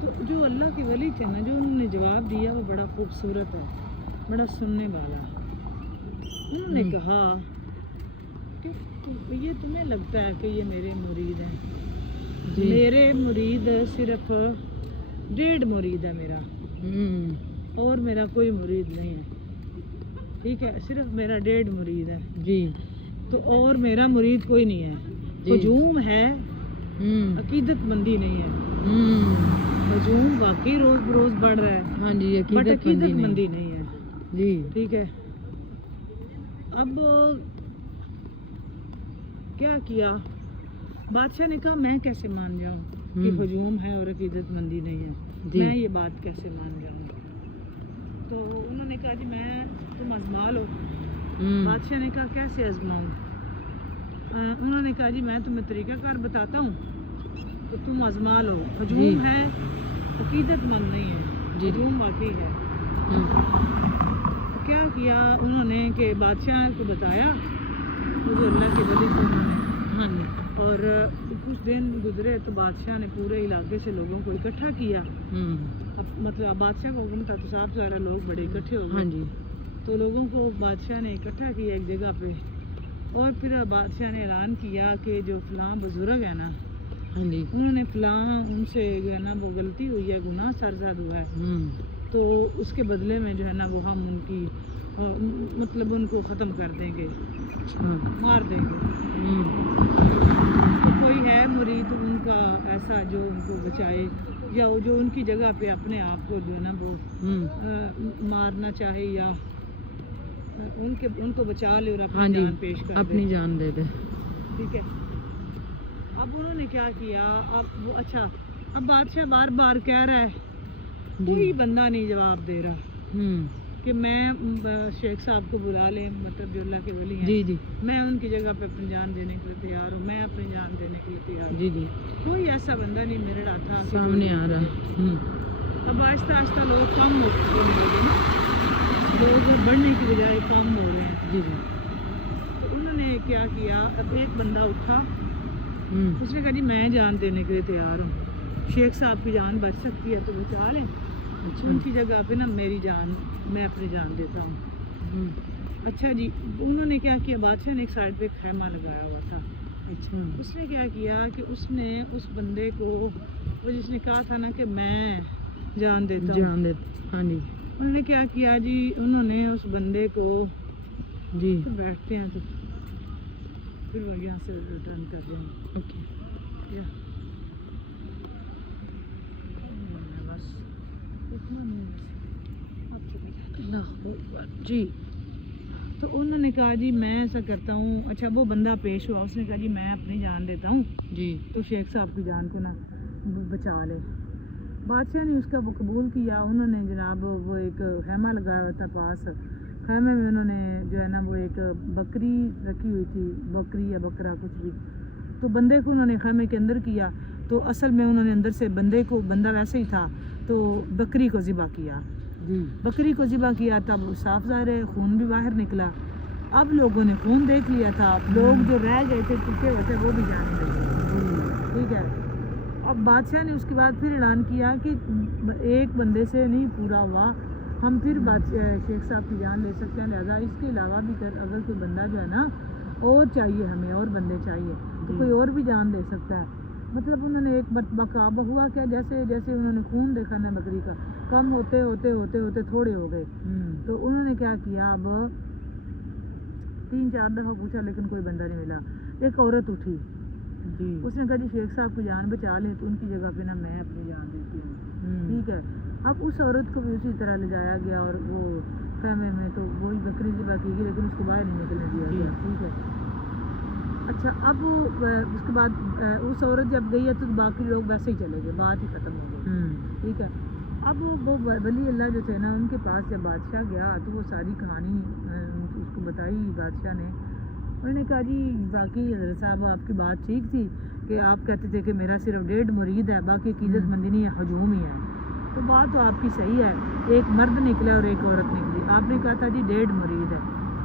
تو جو اللہ کے ولی تھے نا جو انہوں نے جواب دیا وہ بڑا خوبصورت ہے، بڑا سننے والا۔ انہوں نے کہا کہ یہ تمہیں لگتا ہے کہ یہ میرے مرید ہیں، جی میرے مرید صرف 1.5 مرید ہے میرا، اور میرا کوئی مرید نہیں ہے، ٹھیک ہے، صرف میرا 1.5 مرید ہے، جی تو اور میرا مرید کوئی نہیں ہے۔ جی۔ ہجوم ہے، عقیدت مندی نہیں ہے۔ ہجوم واقعی روز بروز بڑھ رہا ہے، ہاں جی، بٹ عقیدت عقیدت مندی مندی نہیں، نہیں ہے، جی ٹھیک ہے۔ اب کیا کیا بادشاہ نے کہا میں کیسے مان جاؤں کہ ہجوم ہے اور عقیدت مندی نہیں ہے، جی میں یہ بات کیسے مان جاؤں؟ تو انہوں نے کہا جی میں تم آزما لو۔ بادشاہ نے کہا کیسے آزماؤں؟ انہوں نے کہا جی میں تمہیں طریقہ کار بتاتا ہوں تو تم آزما لو۔ ہجوم ہے، عقیدت مند نہیں ہے، جی ہجوم واقعی ہے۔ کیا کیا انہوں نے کہ بادشاہ کو بتایا، مجھے اللہ کے ولی سے انہوں نے، ہاں جی اور کچھ دن گزرے تو بادشاہ نے پورے علاقے سے لوگوں کو اکٹھا کیا۔ مطلب بادشاہ کا حکم تھا تو صاحب سارے لوگ بڑے اکٹھے ہو ہاں گئے، جی تو لوگوں کو بادشاہ نے اکٹھا کیا ایک جگہ پہ، اور پھر بادشاہ نے اعلان کیا کہ جو فلاں بزرگ ہے نا، ہاں جی انہوں نے فلاں ان سے جو ہے نا وہ غلطی ہوئی ہے، گناہ سرزد ہوا ہے، تو اس کے بدلے میں جو ہے نا وہ ہم ان کی مطلب ان کو ختم کر دیں گے، مار دیں گے۔ تو کوئی ہے مرید ان کا ایسا جو ان کو بچائے، یا وہ جو ان کی جگہ پہ اپنے آپ کو جو ہے نا وہ مارنا چاہے، یا ان کو بچا لے اور ہاں اپنی جی جان پیش کر دے، اپنی جان دے دے، ٹھیک ہے۔ اب انہوں نے کیا کیا، اب وہ اچھا، اب بادشاہ بار بار کہہ رہا ہے، کوئی بندہ نہیں جواب دے رہا کہ میں شیخ صاحب کو بلا لیں، مطلب جو اللہ کے ولی ہیں، جی جی میں ان کی جگہ پہ اپنی جان دینے کے لیے تیار ہوں، میں اپنی جان دینے کے لیے تیار ہوں، جی جی کوئی ایسا بندہ نہیں میرے ہاتھ آ کے سامنے آ رہا۔ اب آہستہ آہستہ لوگ کم ہونے لگے نا، لوگ بڑھنے کی بجائے کم ہو رہے ہیں۔ جی جی تو انہوں نے کیا کیا، اب ایک بندہ اٹھا، اس نے کہا جی میں جان دینے کے لیے تیار ہوں، شیخ صاحب کی جان بچ سکتی ہے تو بچا لیں، ان کی جگہ پہ نا میری جان، میں اپنی جان دیتا ہوں۔ اچھا جی، انہوں نے کیا کیا، بادشاہ نے ایک سائڈ پہ خیمہ لگایا ہوا تھا، اچھا اس نے کیا کیا کہ اس نے اس بندے کو، وہ جس نے کہا تھا نا کہ میں جان دیتا ہوں، جان دے، ہاں جی انہوں نے کیا کیا جی، انہوں نے اس بندے کو، جی پھر بیٹھتے ہیں تو پھر وہ یہاں سے ریٹرن کر رہے ہیں، اوکے بس اتنا نہیں، بس آپ چلے جائیں۔ اللہ اکبر جی تو انہوں نے کہا جی میں ایسا کرتا ہوں، اچھا وہ بندہ پیش ہوا، اس نے کہا جی میں اپنی جان دیتا ہوں جی تو شیخ صاحب کی جان کو نا بچا لے۔ بادشاہ نے اس کا وہ قبول کیا، انہوں نے جناب وہ ایک خیمہ لگایا ہوا تھا پاس، خیمے میں انہوں نے جو ہے نا وہ ایک بکری رکھی ہوئی تھی، بکری یا بکرا کچھ بھی، تو بندے کو انہوں نے خیمے کے اندر کیا، تو اصل میں انہوں نے اندر سے بندہ ویسے ہی تھا تو بکری کو ذبح کیا، جی بکری کو ذبح کیا، تب صاف ظاہر ہے خون بھی باہر نکلا، اب لوگوں نے خون دیکھ لیا تھا، لوگ جو رہ گئے تھے ٹوٹے ہوئے تھے وہ بھی جانے لگے، ٹھیک ہے۔ اب بادشاہ نے اس کے بعد پھر اعلان کیا کہ ایک بندے سے نہیں پورا ہوا، ہم پھر شیخ صاحب کی جان لے سکتے ہیں، لہٰذا اس کے علاوہ بھی اگر کوئی بندہ جو ہے نا اور چاہیے، ہمیں اور بندے چاہیے تو کوئی اور بھی جان دے سکتا ہے۔ مطلب انہوں نے ایک مرتبہ کہا ہوا کہ جیسے جیسے انہوں نے خون دیکھا نا بکری کا، کم ہوتے ہوتے ہوتے ہوتے تھوڑے ہو گئے، تو انہوں نے کیا کیا، اب 3-4 دفعہ پوچھا لیکن کوئی بندہ نہیں ملا۔ ایک عورت اٹھی، جی اس نے کہا جی شیخ صاحب کی جان بچا لیں تو ان کی جگہ پہ نا میں اپنی جان دیتی ہوں، ٹھیک ہے۔ اب اس عورت کو بھی اسی طرح لے جایا گیا اور وہ خیمے میں، تو وہی بکری ذبح کی گئی لیکن اس کو باہر نہیں نکلنے دیا گیا، ٹھیک ہے۔ اچھا، اب اس کے بعد اس عورت جب گئی ہے تو باقی لوگ ویسے ہی چلے گئے، بات ہی ختم ہو گئی، ٹھیک ہے۔ اب وہ ولی اللہ جو تھے نا، ان کے پاس جب بادشاہ گیا تو وہ ساری کہانی اس کو بتائی بادشاہ نے، انہوں نے کہا جی باقی حضرت صاحب آپ کی بات ٹھیک تھی کہ آپ کہتے تھے کہ میرا صرف 1.5 مرید ہے، باقی عقیدت مندی نہیں ہے، ہجوم ہی ہے، تو بات تو آپ کی صحیح ہے، ایک مرد نکلا اور ایک عورت نکلی، آپ نے کہا تھا جی 1.5 مرید ہے،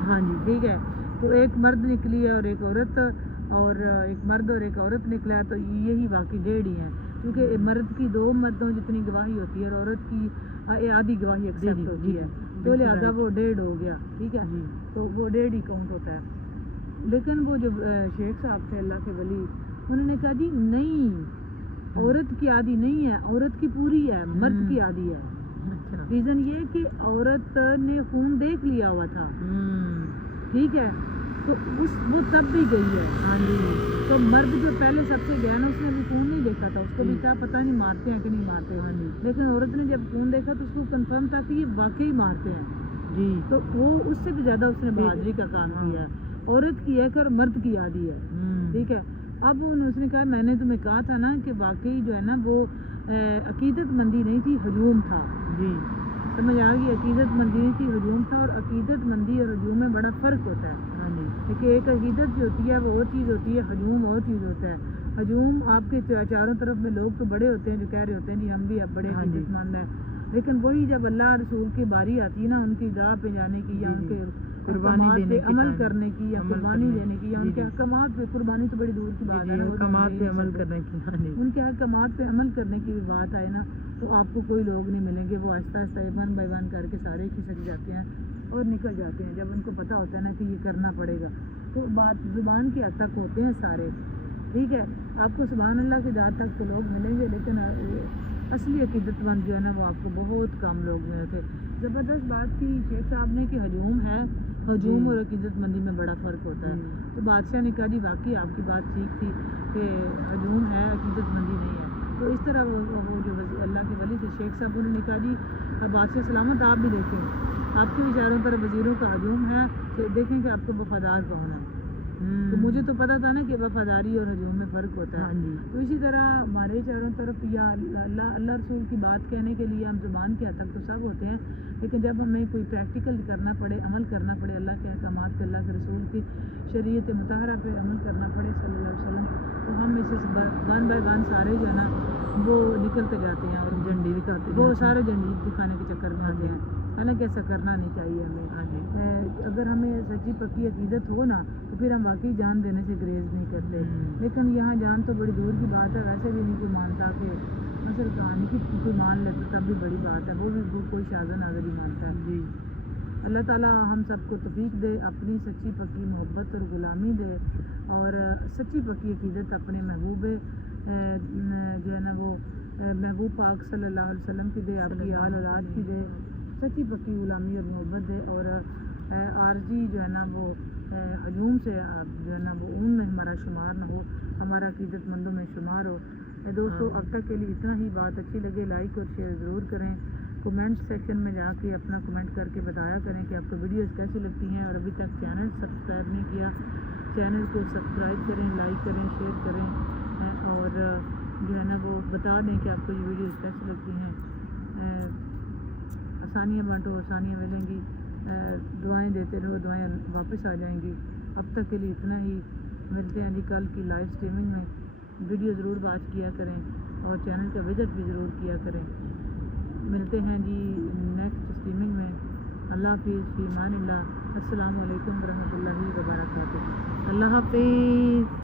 ہاں جی ٹھیک ہے، تو ایک مرد نکلی ہے اور ایک عورت، اور ایک مرد اور ایک عورت نکلا تو یہی واقعی 1.5 ہی ہیں، کیونکہ مرد کی 2 مردوں جتنی گواہی ہوتی ہے اور عورت کی آدھی گواہی ایکسیپٹ ہوتی ہے، تو لہٰذا وہ 1.5 ہو گیا، ٹھیک ہے، تو وہ 1.5 ہی کاؤنٹ ہوتا ہے۔ لیکن وہ جو شیخ صاحب تھے اللہ کے ولی، انہوں نے کہا جی نہیں، عورت کی آدھی نہیں ہے، عورت کی پوری ہے، مرد کی آدھی ہے۔ ریزن یہ کہ عورت نے خون دیکھ لیا ہوا تھا، ٹھیک ہے، تو وہ تب بھی گئی ہے، تو مرد جو پہلے سب سے گیا نا، اس نے بھی خون نہیں دیکھا تھا، اس کو بھی کیا پتہ نہیں مارتے ہیں کہ نہیں مارتے، لیکن عورت نے جب خون دیکھا تو اس کو کنفرم تھا کہ یہ واقعی مارتے ہیں، تو وہ اس سے بھی زیادہ اس نے بہادری کا کام کیا ہے۔ عورت کی ایک اور مرد کی آدھی ہے، ٹھیک ہے۔ اب اس نے کہا میں نے تمہیں کہا تھا نا کہ واقعی جو ہے نا وہ عقیدت مندی نہیں تھی، ہجوم تھا، سمجھ آ گئی، عقیدت مندی نہیں تھی، ہجوم تھا، اور عقیدت مندی اور ہجوم میں بڑا فرق ہوتا ہے، کہ ایک عقیدت جو ہوتی ہے وہ اور چیز ہوتی ہے، ہجوم اور چیز ہوتا ہے۔ ہجوم آپ کے چاروں طرف میں لوگ تو بڑے ہوتے ہیں جو کہہ رہے ہوتے ہیں جی ہم بھی اب بڑے عقیدت مند ہیں، لیکن وہی جب اللہ رسول کی باری آتی ہے نا ان کی راہ پہ جانے کی، یا ان کے قربانی پہ عمل کرنے کی، یا قربانی دینے کی، یا ان کے احکامات پہ، قربانی تو بڑی دور کی بات ہے، احکامات پہ عمل کرنے کی، ان کے احکامات پہ عمل کرنے کی بھی بات آئے نا، تو آپ کو کوئی لوگ نہیں ملیں گے، وہ آہستہ آہستہ 1 بائی 1 کر کے سارے کھسک جاتے ہیں اور نکل جاتے ہیں، جب ان کو پتہ ہوتا ہے نا کہ یہ کرنا پڑے گا، تو بات زبان کی حد تک ہوتے ہیں سارے، ٹھیک ہے۔ آپ کو سبحان اللہ کی ذات تک تو لوگ ملیں گے، لیکن اصلی عقیدت مند جو ہے نا وہ آپ کو بہت کم لوگ ملے تھے۔ زبردست بات کی شیخ صاحب نے کہ ہجوم ہے، ہجوم اور عقیدت مندی میں بڑا فرق ہوتا ہے، تو بادشاہ نے کہا جی واقعی آپ کی بات ٹھیک تھی کہ ہجوم ہے، عقیدت مندی نہیں ہے۔ تو اس طرح وہ جو اللہ کے ولی تھے شیخ صاحب، انہوں نے کہا جی اب بادشاہ سلامت آپ بھی دیکھیں، آپ کے بھی چاروں طرف وزیروں کا ہجوم ہے، کہ دیکھیں کہ آپ کو وفادار کون ہے، تو مجھے تو پتہ تھا نا کہ وفاداری اور ہجوم میں فرق ہوتا ہے، تو اسی طرح ہمارے چاروں طرف یا اللہ رسول کی بات کہنے کے لیے ہم زبان کے حد تک تو سب ہوتے ہیں، لیکن جب ہمیں کوئی پریکٹیکل کرنا پڑے، عمل کرنا پڑے اللہ کے احکامات پہ، اللہ کے رسول کی شریعت مطہرہ پہ عمل کرنا پڑے صلی اللہ علیہ وسلم، تو ہم اس 1 بائی 1 سارے جو ہے نا وہ نکلتے جاتے ہیں اور جھنڈی دکھاتے ہیں، وہ سارے جھنڈی دکھانے کے چکر میں آتے ہیں، حالانکہ ایسا کرنا نہیں چاہیے ہمیں۔ اگر ہمیں سچی پکی عقیدت ہو نا تو پھر ہم واقعی جان دینے سے گریز نہیں کرتے، لیکن یہاں جان تو بڑی دور کی بات ہے، ویسے بھی نہیں کوئی مانتا، کہ مثل کہانی کی کوئی مان لیتا تب بھی بڑی بات ہے، وہ بھی کوئی شاذ ناظر ہی مانتا ہے۔ اللہ تعالیٰ ہم سب کو توفیق دے، اپنی سچی پکی محبت اور غلامی دے، اور سچی پکی عقیدت اپنے محبوب جو ہے نا وہ محبوب پاک صلی اللہ علیہ وسلم کی دے، آپ کی آل اولاد کی دے، سچی پکی غلامی اور محبت دے، اور عارضی جو ہے نا وہ ہجوم سے جو ہے نا وہ ان میں ہمارا شمار نہ ہو، ہمارا عقیدت مندوں میں شمار ہو۔ دوستو اب تک کے لیے اتنا ہی، بات اچھی لگے لائک اور شیئر ضرور کریں، کمنٹ سیکشن میں جا کے اپنا کمنٹ کر کے بتایا کریں کہ آپ کو ویڈیوز کیسی لگتی ہیں، اور ابھی تک چینل سبسکرائب نہیں کیا، چینل کو سبسکرائب کریں، لائک کریں، شیئر کریں، اور جو ہے نا وہ بتا دیں کہ آپ کو یہ ویڈیوز کیسی لگتی ہیں۔ آسانیاں بانٹو، آسانیاں ملیں گی، دعائیں دیتے رہو، دعائیں واپس آ جائیں گی۔ اب تک کے لیے اتنا ہی، ملتے ہیں جی کل کی لائیو اسٹریمنگ میں، ویڈیو ضرور واچ کیا کریں اور چینل کا وزٹ بھی ضرور کیا کریں۔ ملتے ہیں جی نیکسٹ اسٹریمنگ میں، اللہ حافظ، فی امان اللہ، السلام علیکم ورحمۃ اللہ وبرکاتہ، اللہ حافظ۔